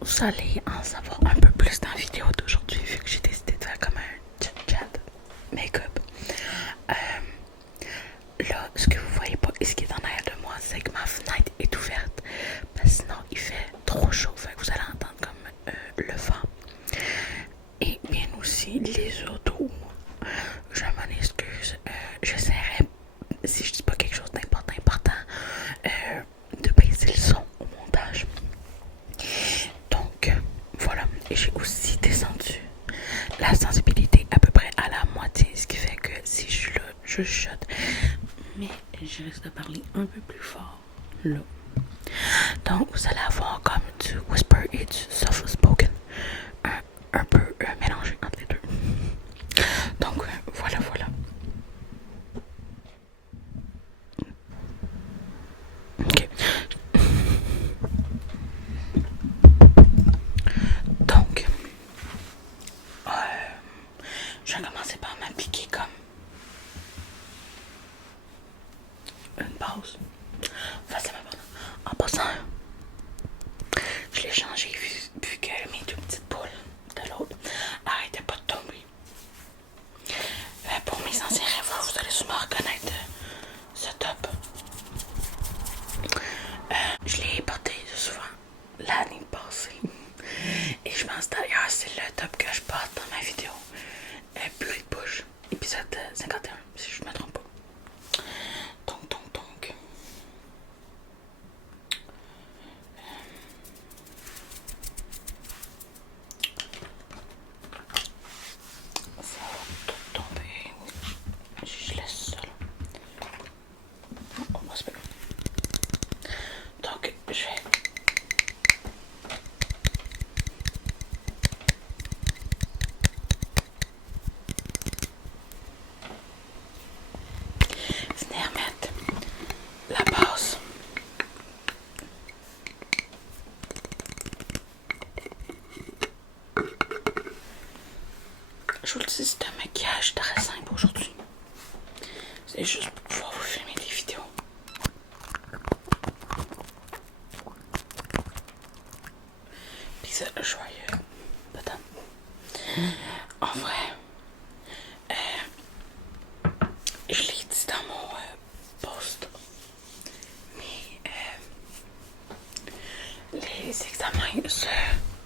vous allez en savoir un peu plus dans la vidéo d'aujourd'hui vu que j'ai décidé de faire comme un chit-chat make-up. Là, ce que vous voyez pas et ce qui est en arrière de moi, c'est que ma fenêtre est ouverte parce que sinon il fait trop chaud, fait que vous allez entendre comme le vent et bien aussi les autos. Je m'en excuse, j'essaierai, si je dis pas quelque chose d'important, de baisser le son au montage. Donc voilà, et j'ai aussi descendu la sensibilité à peu près à la moitié, ce qui fait que si je suis là, je chuchote, mais je risque de parler un peu plus fort là. Donc vous allez avoir comme du whisper et du soft spoken, un peu mélangé entre les deux. Donc voilà. Ok. Donc, je vais commencer par m'appliquer comme une base. Facilement pardon. En passant, je l'ai changé vu que mes deux petites boules de l'autre arrêtaient pas de tomber. Pour mes anciens rêveurs, vous allez sûrement reconnaître ce top. Je l'ai porté souvent l'année passée. Et je pense d'ailleurs c'est le top que je porte dans ma vidéo. Bleu de bouche, épisode 51, si je me trompe pas. Donc. Ça va tout tomber. Je laisse ça là. On va se faire. Donc, je vais. Venir mettre la base. Je vous le dis, c'est un maquillage très simple aujourd'hui. C'est juste pour pouvoir vous filmer des vidéos. Puis ça, joyeux. Peut-être. En vrai, je l'ai dit dans mon post, mais les examens se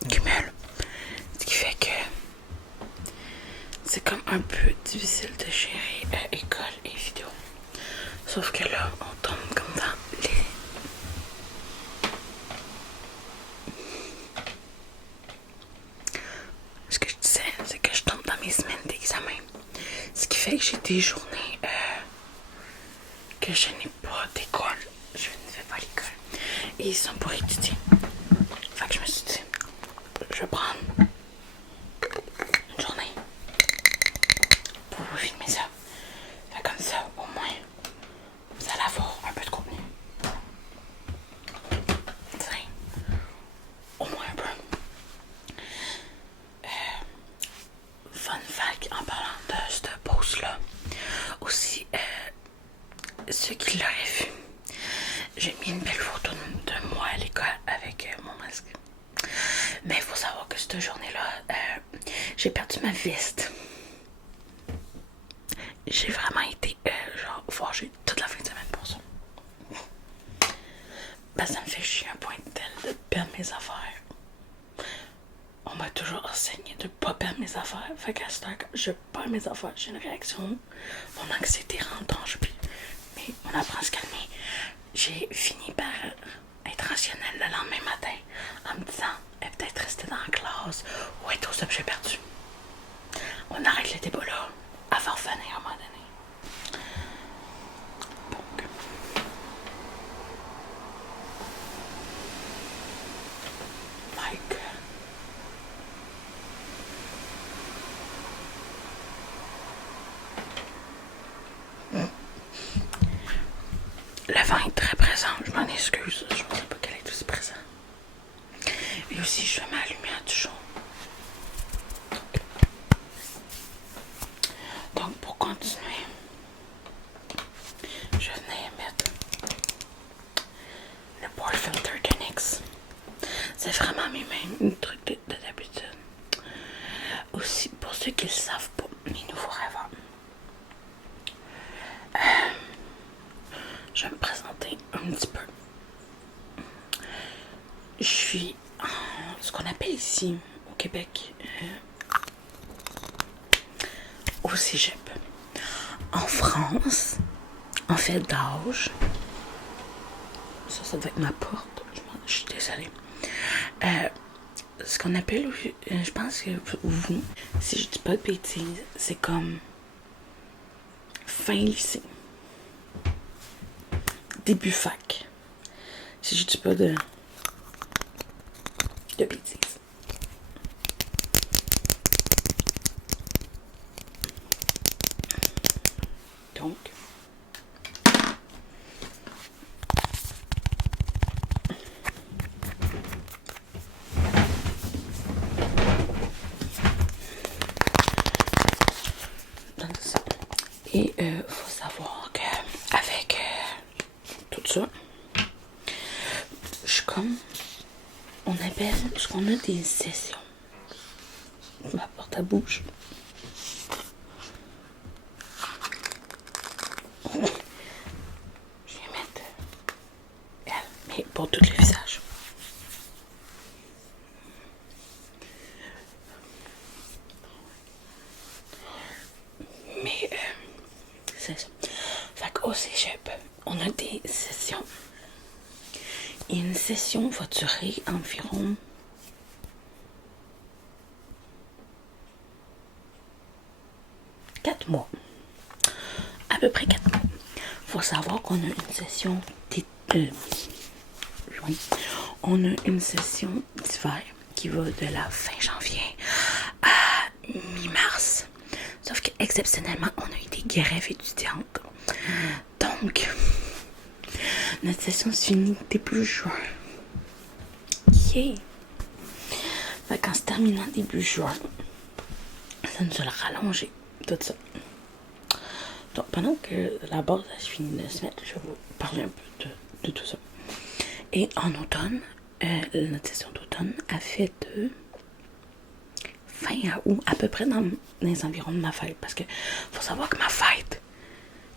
cumulent. Ce qui fait que c'est comme un peu difficile de gérer école et vidéo. Sauf que là, on tombe comme dans les... Ce que je disais, c'est que je tombe dans mes semaines d'examen. Ce qui fait que j'ai des journées que je n'ai pas d'école. Je ne fais pas l'école. Et ils sont pour étudier. Fait que je me suis dit, je vais prendre une journée pour vous filmer ça. Fait comme ça, au moins, vous allez avoir un peu de contenu. Tiens, au moins un peu. Fun fact en parlant de cette pause-là. Aussi, ceux qui l'auraient vu, j'ai mis une belle photo de moi à l'école avec mon masque. Mais il faut savoir que cette journée-là, j'ai perdu ma veste. J'ai vraiment été voir j'ai toute la fin de semaine pour ça. Ben, ça me fait chier un point tel de perdre mes affaires. On m'a toujours enseigné de ne pas perdre mes affaires. Fait qu'à ce temps, quand je perds mes affaires, j'ai une réaction. Mon anxiété rentre en jeu. Mais on apprend à se calmer. J'ai fini par être rationnelle le lendemain matin en me disant, elle est peut-être restée dans la classe ou être aux objets perdus. On arrête le débat là avant de revenir à un moment donné. Donc, Mike. Le vent est très présent, je m'en excuse, je ne pensais pas qu'elle est aussi présente. Et aussi, je mets la lumière du jour. Donc, pour continuer, je venais mettre le Pore Filter de NYX. les mêmes trucs de d'habitude. Aussi, pour ceux qui ne le savent pas, mes nouveaux rêveurs. Je vais me présenter un petit peu. Je suis ce qu'on appelle ici, au Québec, au cégep. En France, en fait d'âge, ça devait être ma porte, je suis désolée. Ce qu'on appelle, je pense que vous, si je dis pas de bêtises, c'est comme fin lycée, début fac, si je dis pas de bêtises. Donc, et faut savoir que avec tout ça, je suis comme, on appelle ce qu'on a des sessions. Ma porte à bouche. Je vais mettre elle, mais pour tout le visage. Mais c'est ça. Fait qu'au cégep, on a des sessions. Et une session va durer environ 4 mois. À peu près 4 mois. Faut savoir qu'on a une session on a une session d'hiver qui va de la fin janvier à mi-mars. Sauf qu'exceptionnellement, on a eu des grèves étudiantes. Donc, notre session se finit début juin. Yeah! Fait qu'en se terminant début juin, ça nous a rallongé tout ça. Donc, pendant que la base a fini de se mettre, je vais vous parler un peu de tout ça. Et en automne, notre session d'automne a fait de fin à août, à peu près dans les environs de ma fête. Parce que faut savoir que ma fête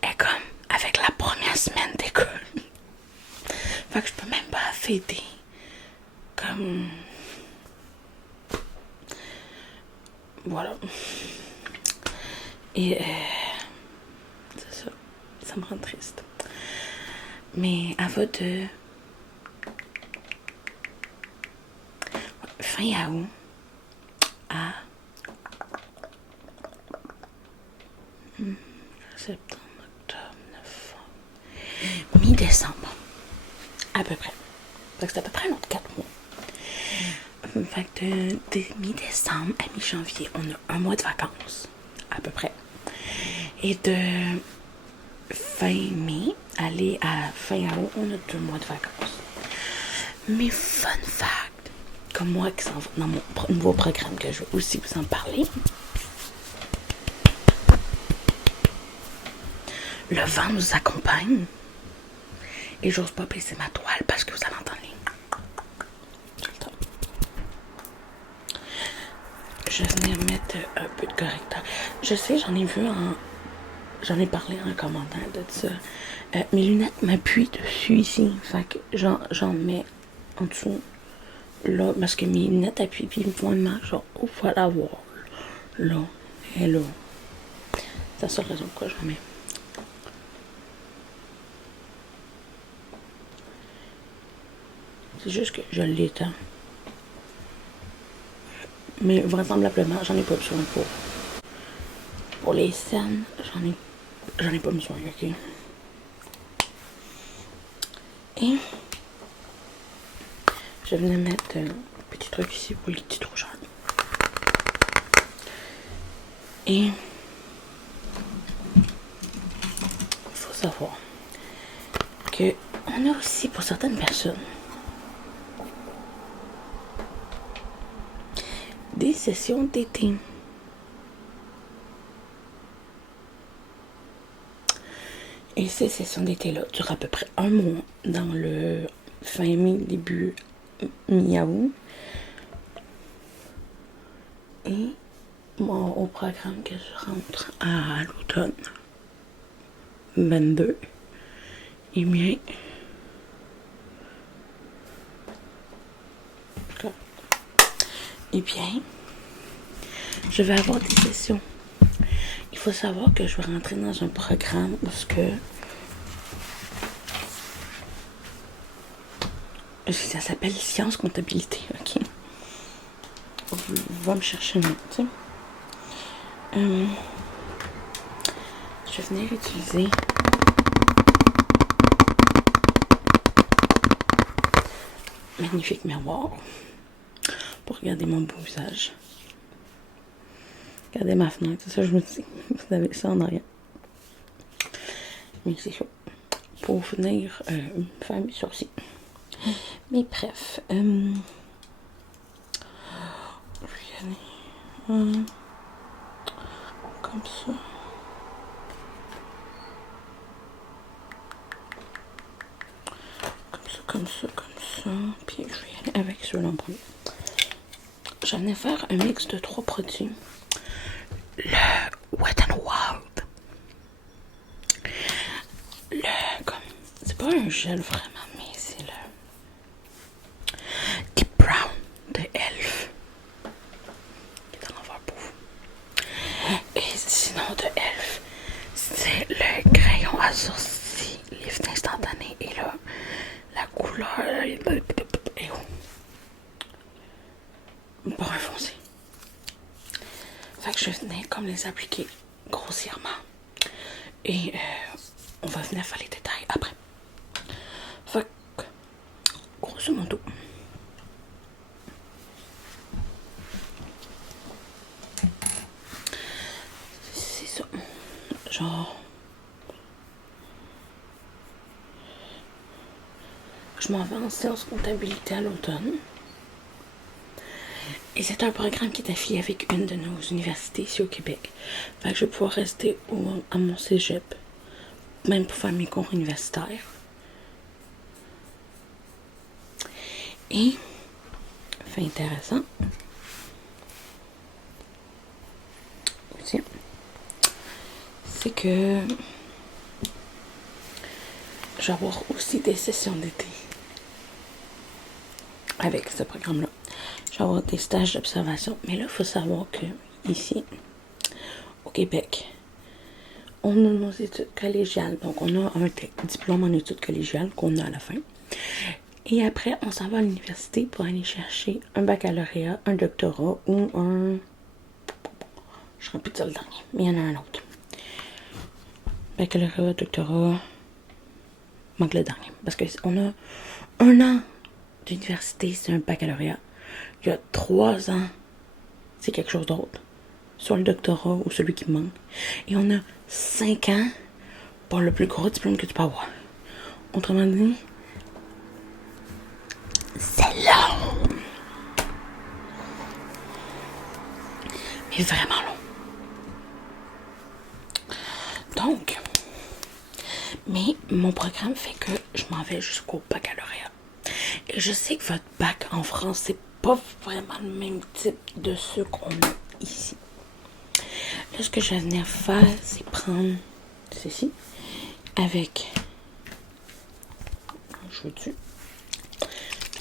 est comme avec la première semaine d'école. Fait que je peux même pas fêter comme... Voilà. Et c'est ça. Ça me rend triste. Mais elle va de fin août à septembre, octobre, novembre, mi-décembre. À peu près. Fait que c'est à peu près un autre 4 mois. Fait que de mi-décembre à mi-janvier, on a un mois de vacances. À peu près. Et de fin mai, aller à fin août, on a 2 mois de vacances. Mais fun fact, comme moi qui s'en va dans mon nouveau programme que je vais aussi vous en parler, le vent nous accompagne et j'ose pas baisser ma toile parce que vous allez entendre les... Je vais venir mettre un peu de correcteur. Je sais, j'en ai parlé en commentaire de ça. Mes lunettes m'appuient dessus ici. Fait que j'en mets en dessous. Là, parce que mes lunettes appuient puis ils me font une marque. Genre, il faut la voir. Là. Et là. C'est la seule raison pourquoi j'en mets. C'est juste que je l'étends. Mais vraisemblablement, j'en ai pas besoin pour les scènes. J'en ai pas besoin, ok? Et je vais mettre un petit truc ici pour les petites rougeurs. Et il faut savoir que on a aussi pour certaines personnes des sessions d'été. Et ces sessions d'été-là durent à peu près 1 mois dans le fin mai, début mi-août. Et au programme que je rentre à l'automne 22, eh bien, je vais avoir des sessions. Il faut savoir que je vais rentrer dans un programme où ça s'appelle Sciences Comptabilité, ok? Va me chercher une note, tu sais. Je vais venir utiliser magnifique miroir pour regarder mon beau visage. Regardez ma fenêtre, c'est ça je vous dis. Vous avez ça en arrière. Mais c'est chaud. Pour venir faire mes sourcils. Mais bref. Je vais y aller. Comme ça. Comme ça. Puis je vais y aller avec ceux-là en premier. J'en ai faire un mix de 3 produits. Le Wet n Wild. C'est pas un gel vraiment, mais c'est le Deep Brown de Elf. Qui est en envers pour vous. Et sinon de Elf, c'est le crayon à sourcils lift instantané. Et là, la couleur est brun foncé. Fait que je venais comme les appliquer grossièrement. Et on va venir faire les détails après. Fait que, grosso modo, c'est ça. Genre, je m'en vais en sciences comptabilité à l'automne. Et c'est un programme qui est affilié avec une de nos universités ici au Québec. Fait que je vais pouvoir rester à mon cégep, même pour faire mes cours universitaires. Et, fait intéressant, aussi, c'est que je vais avoir aussi des sessions d'été avec ce programme-là. Je vais avoir des stages d'observation. Mais là, il faut savoir que ici, au Québec, on a nos études collégiales. Donc, on a un diplôme en études collégiales qu'on a à la fin. Et après, on s'en va à l'université pour aller chercher un baccalauréat, un doctorat ou un... Je ne saurais plus dire le dernier, mais il y en a un autre. Baccalauréat, doctorat... manque le dernier. Parce qu'on a 1 an d'université, c'est un baccalauréat. Il y a 3 ans, c'est quelque chose d'autre. Soit le doctorat ou celui qui manque. Et on a 5 ans pour le plus gros diplôme que tu peux avoir. Autrement dit, c'est long. Mais vraiment long. Donc, mais mon programme fait que je m'en vais jusqu'au baccalauréat. Et je sais que votre bac en France, c'est pas vraiment le même type de ceux qu'on a ici. Là, ce que je vais venir faire, c'est prendre ceci avec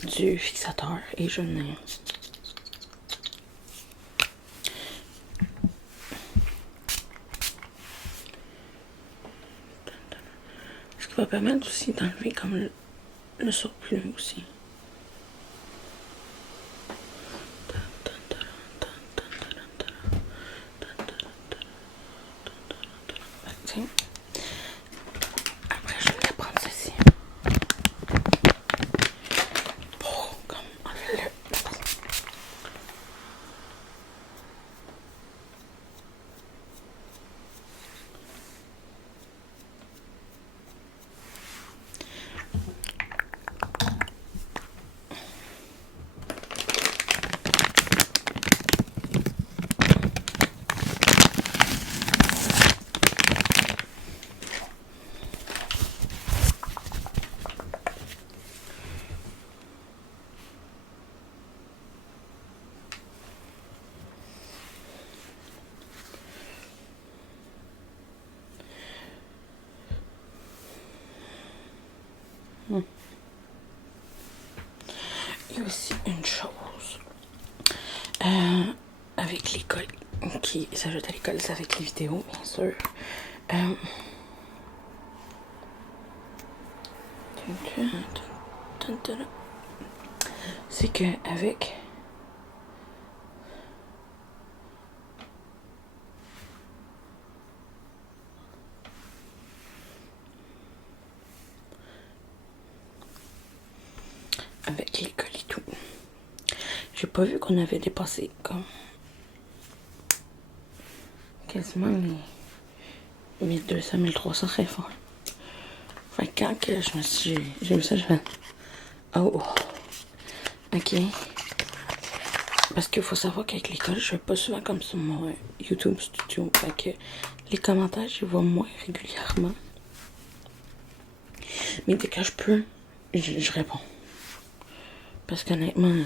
du fixateur et je venir ce qui va permettre aussi d'enlever comme le surplus aussi. Après, je vais prendre ceci pour comme enlever le trou. il y a aussi une chose. Avec l'école qui s'ajoute à l'école, c'est avec les vidéos, bien sûr. C'est que avec l'école et tout, j'ai pas vu qu'on avait dépassé comme quasiment les 1200, 1300 réformes. Fait que quand que j'ai vu ça, je fais oh, ok. Parce qu'il faut savoir qu'avec l'école, je vais pas souvent comme sur mon YouTube Studio. Fait que les commentaires, je les vois moins régulièrement. Mais dès que je peux, je réponds. Parce qu'honnêtement,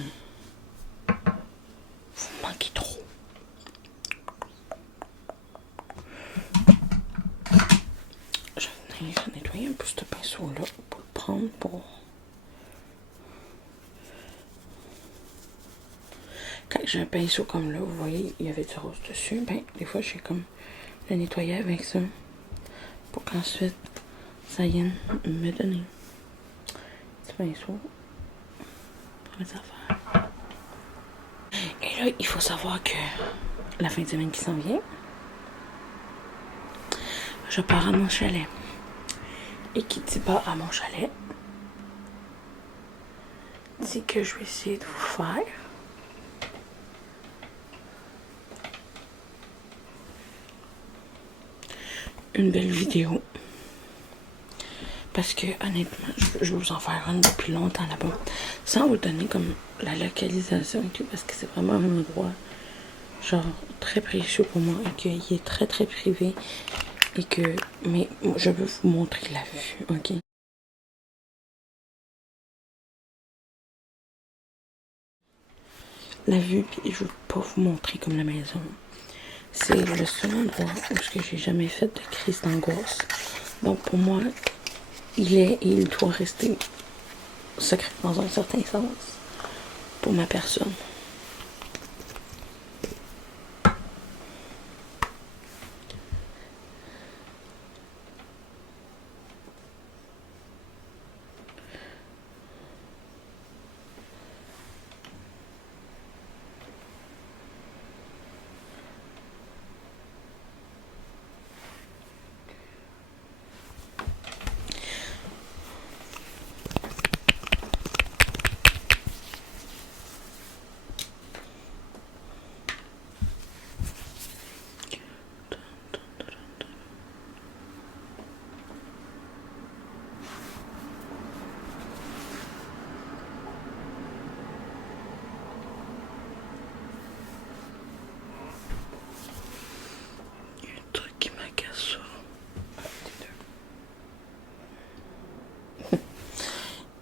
vous manquez trop. Je vais nettoyer un peu ce pinceau-là pour le prendre pour... Quand j'ai un pinceau comme là, vous voyez, il y avait du rose dessus. Ben, des fois, j'ai comme le nettoyer avec ça. Pour qu'ensuite, ça vienne me donner ce pinceau. Pour mes affaires. Et là, il faut savoir que la fin de semaine qui s'en vient, je pars à mon chalet. Et qui dit pas à mon chalet, dit que je vais essayer de vous faire une belle vidéo. Parce que honnêtement, je vais vous en faire une depuis longtemps là-bas. Sans vous donner comme la localisation et tout, parce que c'est vraiment un endroit genre très précieux pour moi et qu'il est très très privé. Et que, mais je veux vous montrer la vue, ok? La vue, puis je veux pas vous montrer comme la maison. C'est le seul endroit où j'ai jamais fait de crise d'angoisse. Donc pour moi, il est et il doit rester secret dans un certain sens pour ma personne.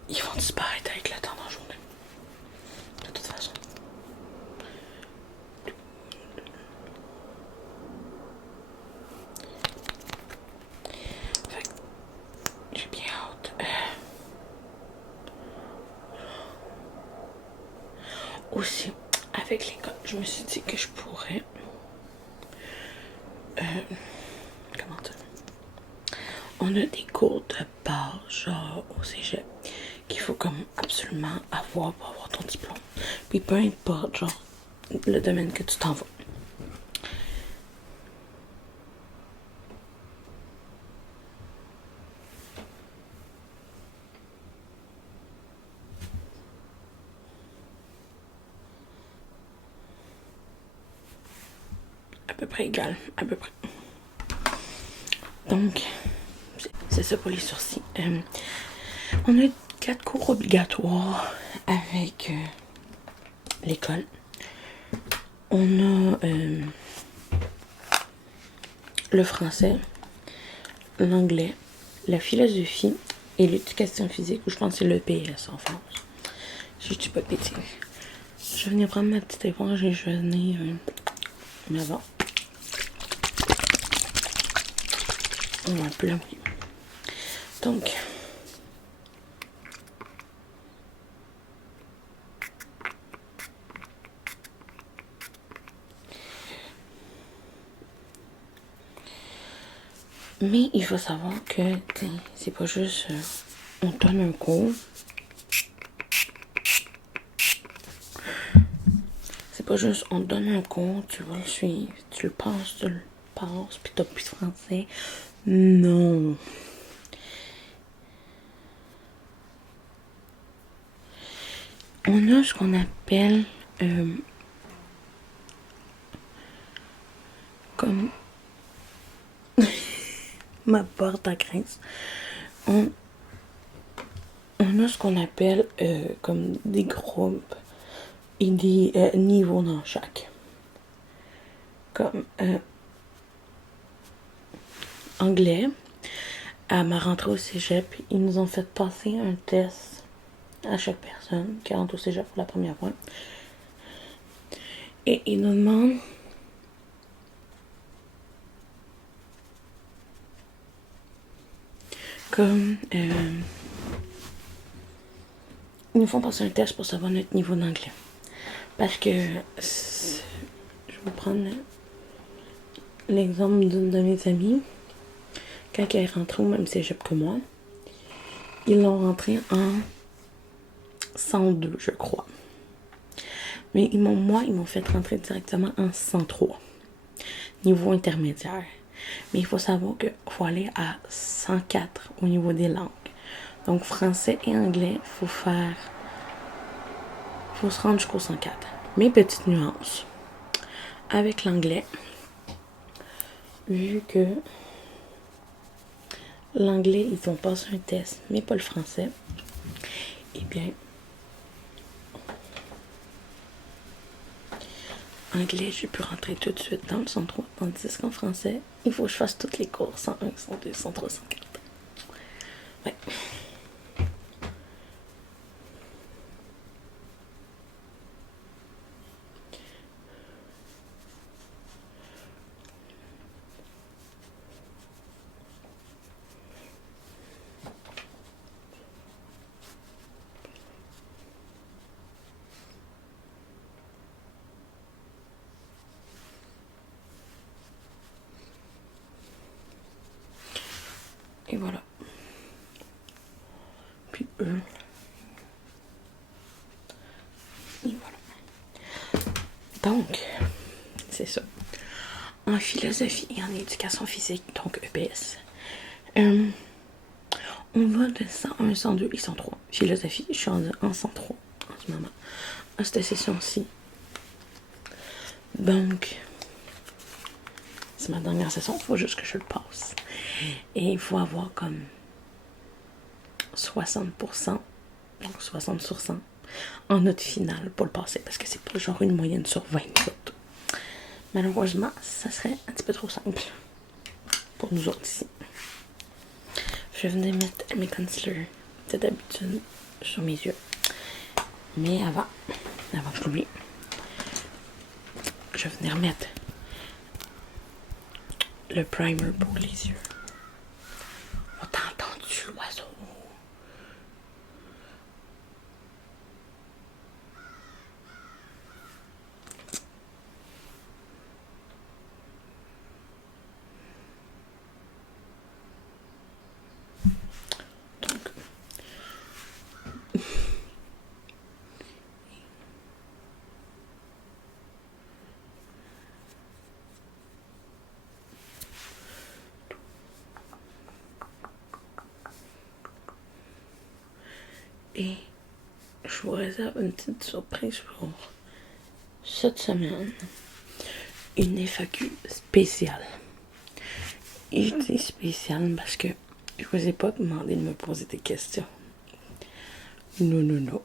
Ils vont disparaître avec le temps dans la journée. De toute façon. Fait que j'ai bien hâte. Aussi, avec l'école, je me suis dit que je pourrais... comment dire? On a des cours de base, genre au cégep, qu'il faut comme absolument avoir pour avoir ton diplôme. Puis peu importe, genre, le domaine que tu t'en vas. À peu près égal, à peu près. Donc, c'est ça pour les sourcils. On a 4 cours obligatoires avec l'école. On a le français, l'anglais, la philosophie et l'éducation physique, ou je pense que c'est l'EPS en France. Je dis pas de bêtises. Je vais venir prendre ma petite éponge et je vais venir m'avant. On va un peu la mouiller. Donc, Mais il faut savoir que c'est pas juste on donne un cours. C'est pas juste on donne un cours, tu vas le suivre, tu le passes, puis t'as plus de français. Non. On a ce qu'on appelle comme ma porte à grince. On a ce qu'on appelle comme des groupes et des niveaux dans chaque. Comme anglais, à ma rentrée au cégep, ils nous ont fait passer un test à chaque personne qui rentre au cégep pour la première fois. Et ils nous demandent comme ils nous font passer un test pour savoir notre niveau d'anglais. Parce que je vais prendre l'exemple d'une de mes amies. Quand elle est rentrée au même cégep que moi, ils l'ont rentrée en 102, je crois. Mais ils m'ont fait rentrer directement en 103, niveau intermédiaire. Mais il faut savoir qu'il faut aller à 104 au niveau des langues. Donc français et anglais, faut se rendre jusqu'au 104. Mais petite nuance, avec l'anglais, vu que l'anglais, ils vont passer un test, mais pas le français, eh bien, anglais, j'ai pu rentrer tout de suite dans le 103, tandis qu'en français, il faut que je fasse tous les cours, 101, 102, 103, 104. Ouais. Et voilà. Puis eux. Et voilà. Donc, c'est ça. En philosophie et en éducation physique, donc EPS, on va de 101, 102 et 103. Philosophie, je suis en 103 en ce moment. À cette session-ci. Donc, c'est ma dernière session, il faut juste que je le passe. Et il faut avoir comme 60%, donc 60 sur 100, en note finale pour le passer, parce que c'est pas genre une moyenne sur 20 notes. Malheureusement, ça serait un petit peu trop simple pour nous autres ici. Je venais mettre mes concealers de d'habitude sur mes yeux. Mais avant que je l'oublie, je venais remettre le primer pour les yeux. On t'a entendu l'oiseau? Et je vous réserve une petite surprise pour cette semaine. Une FAQ spéciale. Et je dis spéciale parce que je vous ai pas demandé de me poser des questions. Non.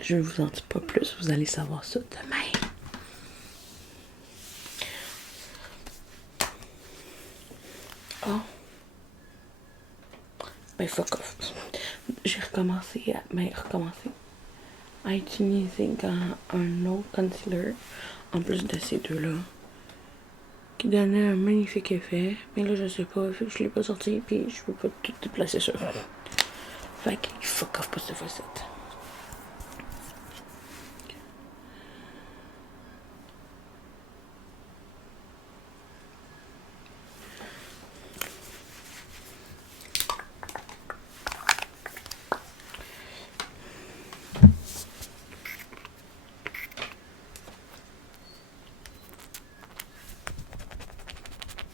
Je ne vous en dis pas plus, vous allez savoir ça demain. Oh. Ben fuck off. J'ai recommencé à utiliser un autre concealer en plus de ces deux-là qui donnait un magnifique effet. Mais là, je sais pas, je l'ai pas sorti puis je peux pas tout déplacer ça. Fait que fuck off pour cette fois-ci.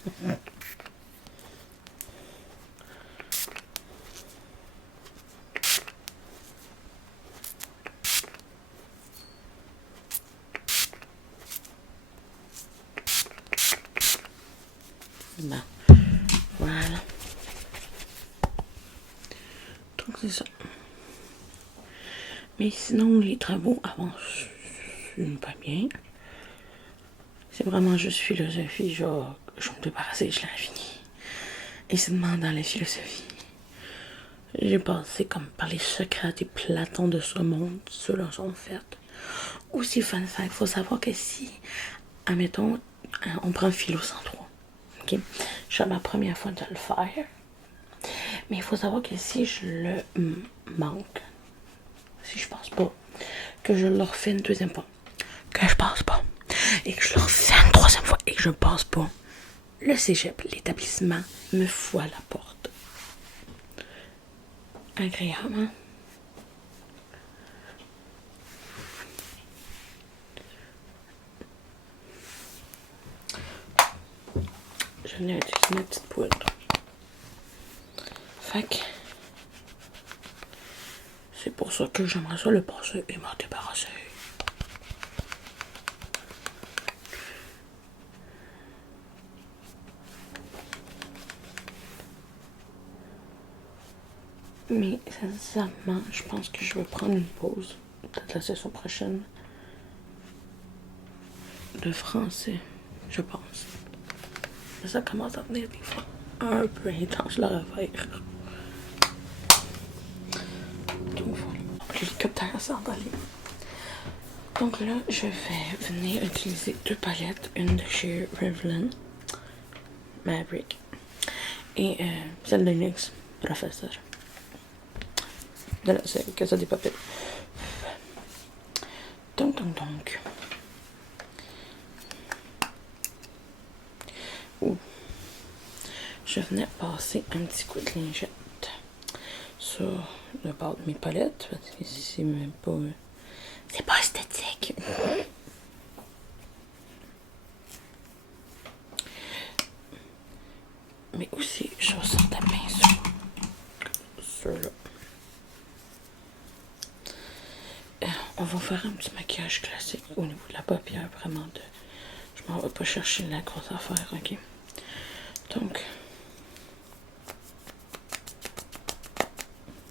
Bon, voilà. Donc c'est ça. Mais sinon, les travaux avancent pas bien. C'est vraiment juste philosophie, genre, je vais me débarrasser, je l'ai fini. Et c'est demandant la philosophie. J'ai passé comme par les secrets des Platon de ce monde, ceux-là sont faits. Aussi, fun fact, il faut savoir que si, admettons, on prend philo 103, ok? C'est ma première fois de le faire. Mais il faut savoir que si je le manque, si je pense pas, que je le refais une deuxième fois, que je passe pas, et que je le refais une troisième fois et que je passe pas, le cégep, l'établissement, me fout à la porte. Agréable, hein? Je n'ai utilisé ma petite poudre. Fait que c'est pour ça que j'aimerais ça le passer et m'en débarrasser. Mais sincèrement, je pense que je vais prendre une pause. Peut-être la session prochaine. De français, je pense. Mais ça commence à venir des fois un peu intense la refaire. Donc voilà. L'hélicoptère s'est envolé. Donc là, je vais venir utiliser deux palettes. Une de chez Revlon Maverick. Et celle de NYX Professeur. De la série que ça des papiers. Donc. Je venais passer un petit coup de lingette sur le bord de mes palettes parce que c'est même pas. C'est pas esthétique. Mais aussi, je ressentais bien sur là. On va faire un petit maquillage classique au niveau de la paupière, vraiment de. Je m'en vais pas chercher la grosse affaire, ok? Donc.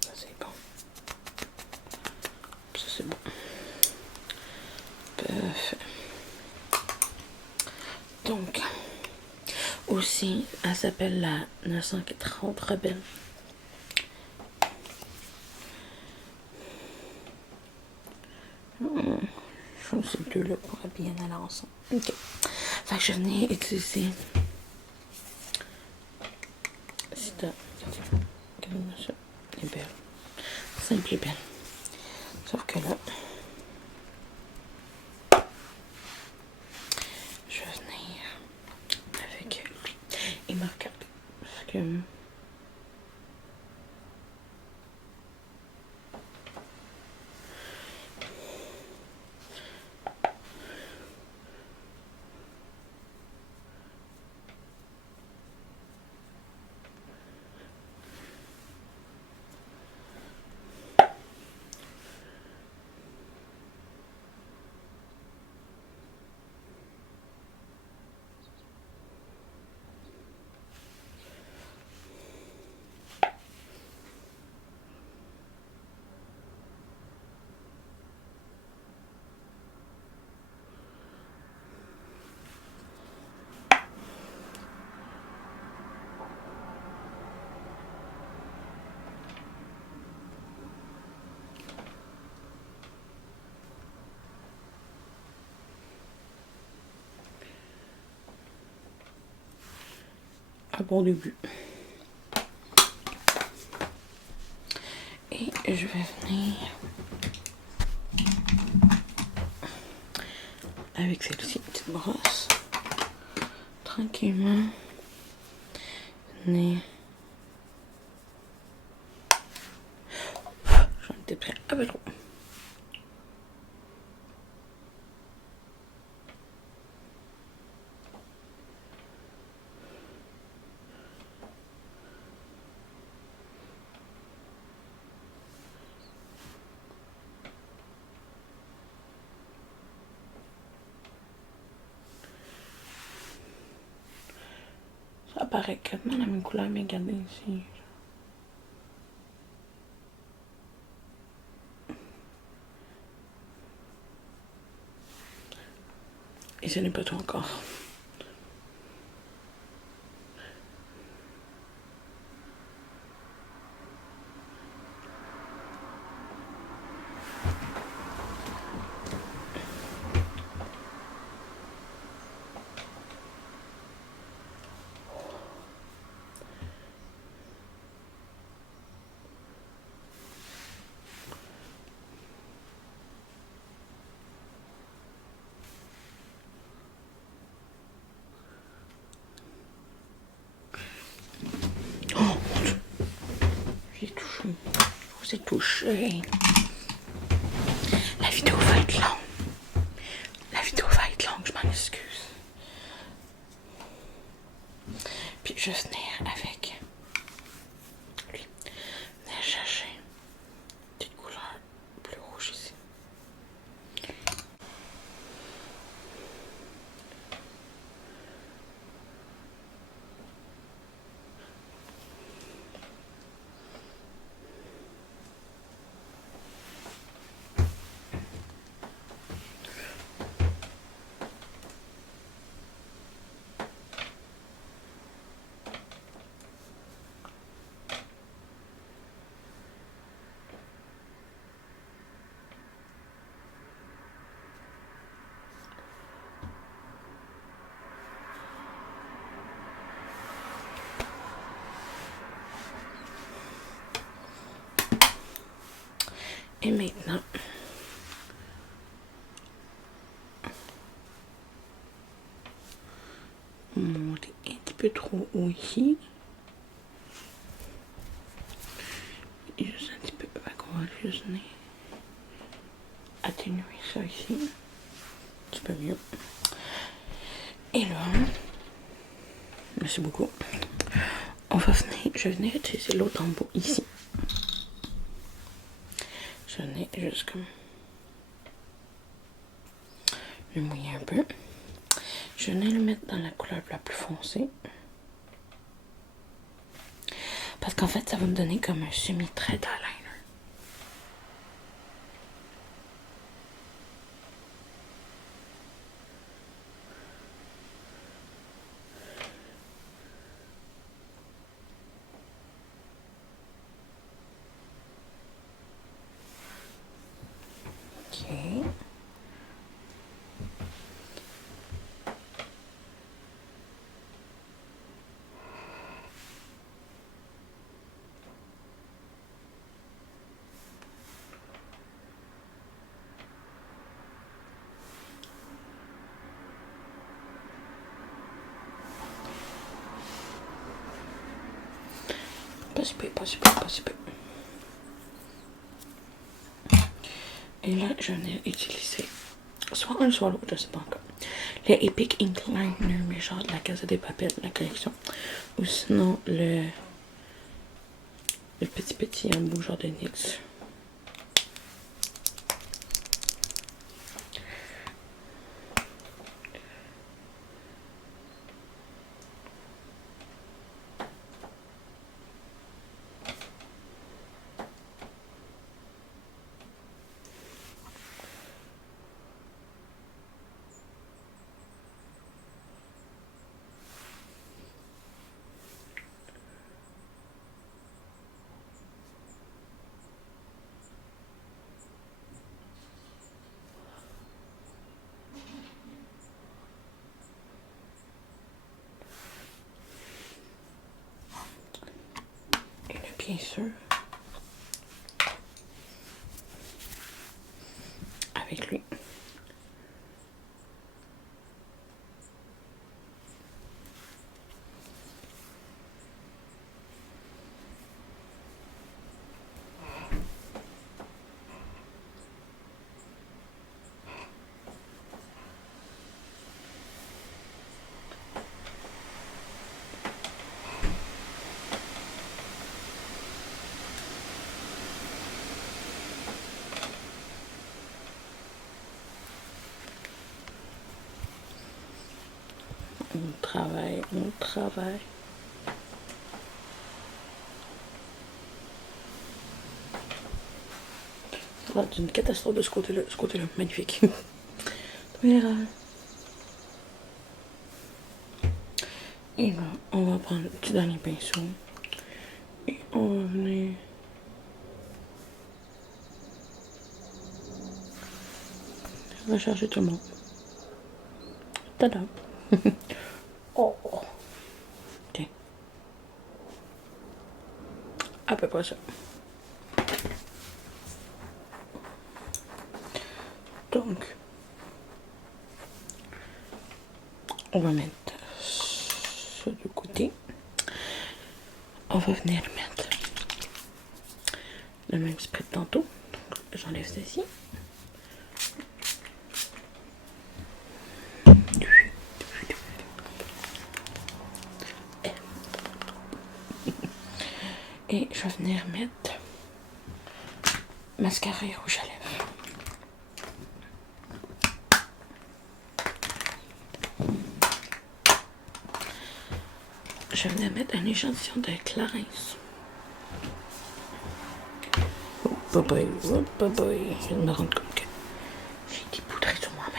Ça c'est bon. Ça c'est bon. Parfait. Donc. Aussi, elle s'appelle la 930 Rebelle. Je pense que ces deux-là pourraient bien aller ensemble. Ok. Fait que je venais utiliser. C'est regarde-moi ça. Elle est belle. Simple et belle. Sauf que là. Je vais venir avec lui. Il m'a regardé. Parce que. Un bon début. Et je vais venir avec celle-ci, petite brosse, tranquillement venir. J'en étais prêt un peu trop. paraît quasiment la même couleur, mais regardez ici. Et ce n'est pas tout encore. J'ai touché. Je vous ai touché. La vidéo va être longue. La vidéo va être longue, je m'en excuse. Puis je vais venir avec lui. Venir chercher une petite couleur plus rouge ici. Et maintenant, on va monter un petit peu trop haut ici. Et juste un petit peu, on va juste venir atténuer ça ici. Un petit peu mieux. Et là, merci beaucoup. On va venir, je vais venir utiliser l'autre embout ici. Je vais venir juste comme le mouiller un peu. Je vais venir le mettre dans la couleur la plus foncée. Parce qu'en fait, ça va me donner comme un semi-trait d'eyeliner. Ok. Pas super, pas super, pas super. Et là, je vais utiliser soit un, soit l'autre, je sais pas encore. Les Epic Ink Liner, mais genre de la Casa des Papel, la collection. Ou sinon, le petit embout genre de NYX. Bien sûr, avec lui. On travaille, on travaille. l'air d'une catastrophe de ce côté-là. Ce côté-là, magnifique. Et là, on va prendre le petit dernier pinceau. Et on va venir... recharger tout le monde. Tada! Oh! Tiens. À peu près ça. Donc, on va mettre ça de côté. On va venir mettre le même spray de tantôt. Donc, j'enlève ceci. Et je vais venir mettre mascara et rouge à lèvres. Je vais venir mettre un échantillon de Clarins. Oh boy, oh boy. Je viens de me rendre compte que j'ai été poudrée sur moi-même.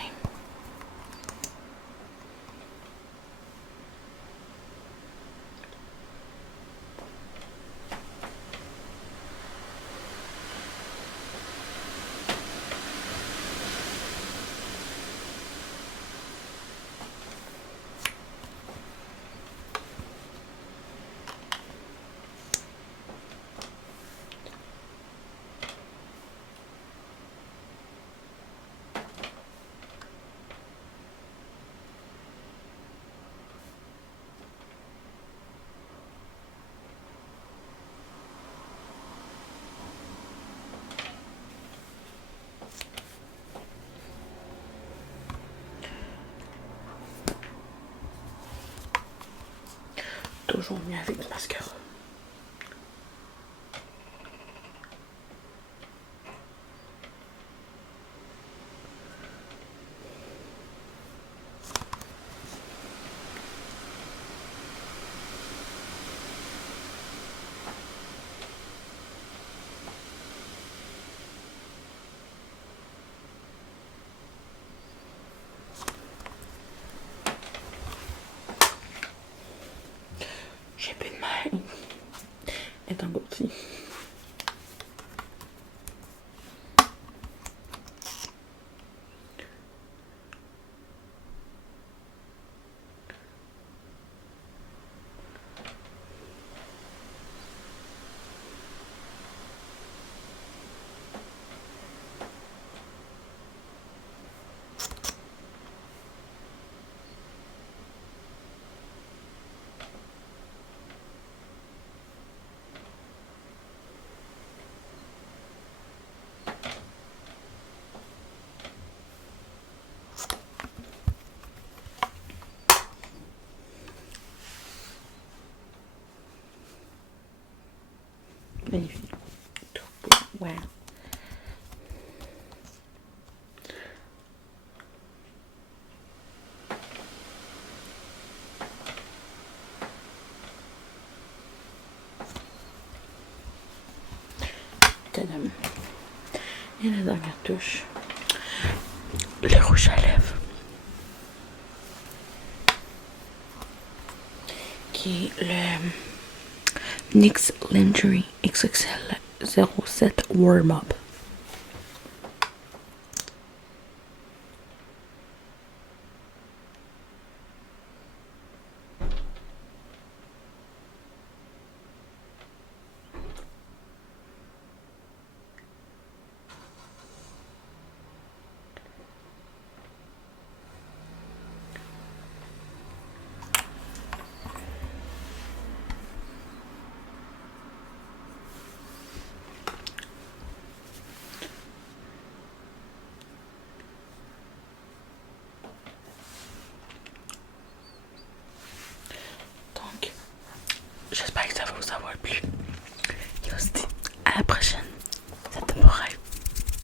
Toujours mieux avec du mascara. J'ai plus de main. Elle est engloutie. Magnifique. Trop beau. Wow. Tadam. Et la dernière touche. Le rouge à lèvres. Qui est le NYX Lingerie XXL 07 Warm Up.